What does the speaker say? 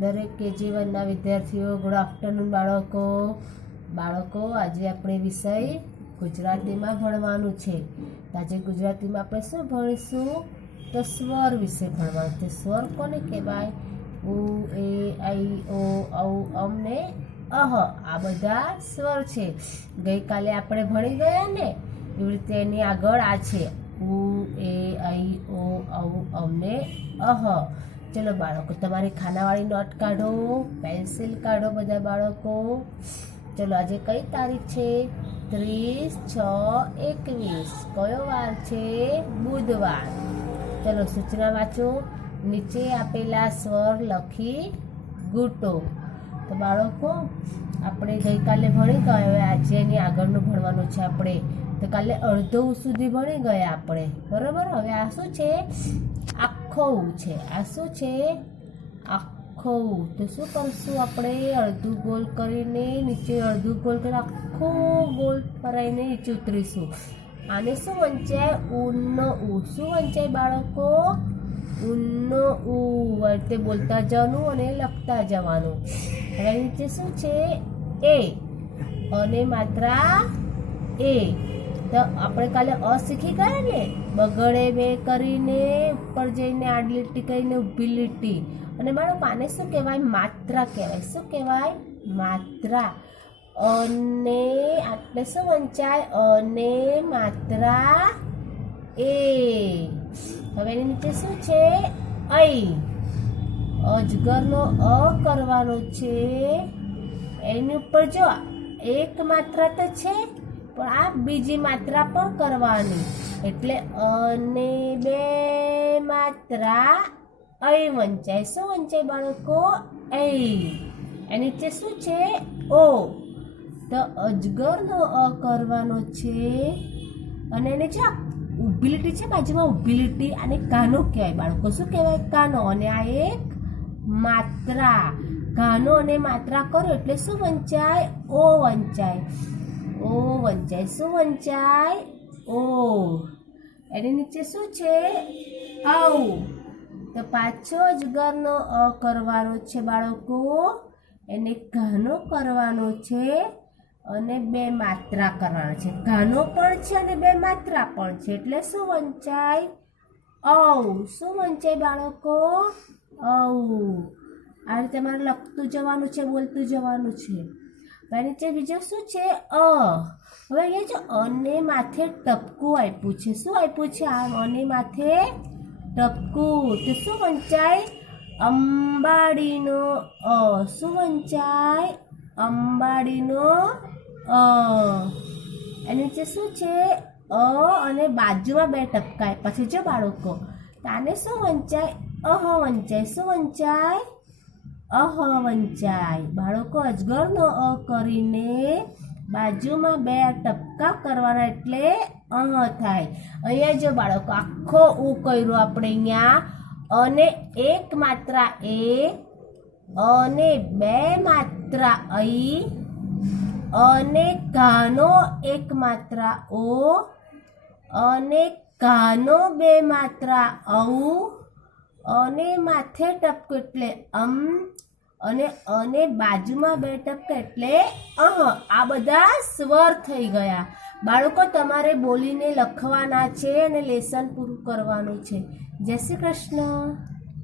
દરેક KG1ના વિદ્યાર્થીઓ good afternoon બાળકો આજે આપણે વિષય ગુજરાતીમાં ભણવાનું છે. આજે ગુજરાતીમાં આપણે શું ભણીશું તો સ્વર વિશે ભણવાનું છે. સ્વર કોને કહેવાય? ઉ, એ, આઈ, ઓ, ઔ, અમ ને અહ આ બધા સ્વર છે. ગઈકાલે આપણે ભણી ગયા ને એવી રીતે એની આગળ આ છે ઉ, એ, આઈ, ઓ, ઔ, અમ ને અહ. ચલો બાળકો, તમારી ખાનાવાળી નોટ કાઢો, પેન્સિલ કાઢો બધા બાળકો. ચલો આજે કઈ તારીખ છે? 30/6/21. કયો વાર છે? બુધવાર. ચલો સૂચના વાંચો. નીચે આપેલા સ્વર લખી ગૂંટો. તો બાળકો આપણે ગઈકાલે ભણી ગયા, હવે આજે એની આગળનું ભણવાનું છે આપણે. તો કાલે અડધો સુધી ભણી ગયા આપણે, બરાબર. હવે આ શું છે? આખો છે. આ શું છે? આખો. તો શું કરશું આપણે? અડધું ગોલ કરીને નીચે, અડધું ગોલ કરીને આખો ગોલ ફરાઈને નીચે ઉતરીશું. આને શું વંચાય? ઉનો ઉ. શું વંચાય બાળકો? ઉનો ઉ. તે બોલતા જવાનું અને લખતા જવાનું. હવે નીચે શું છે? એ અને માત્રા એ. તો આપણે કાલે અ શીખી ગયા ને, બગડે બે કરીને ઉપર જઈને આડી લીટી કરીને ઊભી લીટી. અને બાળકો આને શું કહેવાય? માત્રા કહેવાય. શું કહેવાય? માત્રા. અને આટલે શું વંચાય? અને માત્રા એ. હવે એની નીચે શું છે? ઐ. અજગરનો અ કરવાનો છે. એની ઉપર જો એક માત્રા તો છે, પણ આ બીજી માત્રા પણ કરવાની. એટલે અને બે માત્રા ઐ વંચાય. શું વંચાય બાળકો? ઐ. એની નીચે શું છે? ઓ. તો અજગરનો અ કરવાનો છે. અને એને જો ઊભી લીટી છે બાજુમાં, ઊભી લીટી, આને કાનો કહેવાય બાળકો. શું કહેવાય? કાનો. અને આ એક માત્રા. કાનો અને માત્રા કરો એટલે શું વંચાય? ઓ વંચાય. ઓ વંચાય. શું વંચાય? ઓ. એની નીચે શું છે? ઔ. તો પાછો અજગરનો અ કરવાનો છે બાળકો. એને કાનો કરવાનો છે અને બે માત્રા કરવાના છે. કાનો પણ છે અને બે માત્રા પણ છે. એટલે શું વંચાય? ઔ. શું વંચાય બાળકો? ઔ. આ રીતે તમારે લખતું જવાનું છે, બોલતું જવાનું છે. નીચે બીજું શું છે? અ. હવે અહીંયા જો અને માથે ટપકું આપ્યું છે. શું આપ્યું છે? આ અને માથે ટપકું. તો શું વંચાય? અંબાડીનો અ. શું વંચાય? અંબાડીનો અ. એની નીચે શું છે? અ અને બાજુમાં બે ટપકા પછી જો બાળકો, તો આને શું વંચાય? અહ વંચાય. શું વંચાય? અહ વંચાય. બાળકો અજગરનો અ કરીને બાજુમાં બે ટપકા કરવાના એટલે અહ થાય. અહીંયા જો બાળકો આખો ઉ કર્યો આપણે અહીંયા, અને એક માત્રા એ, અને બે માત્રા ઐ, અને કાનો એક માત્રા ઓ, અને કાનો બે માત્રા ઔ, અને માથે ટપકું એટલે અને બાજુમાં બે ટપકા એટલે અહ. આ બધા સ્વર થઈ ગયા. બાળકો તમારે બોલીને લખવાના છે અને લેસન પૂરું કરવાનું છે. જય શ્રી કૃષ્ણ.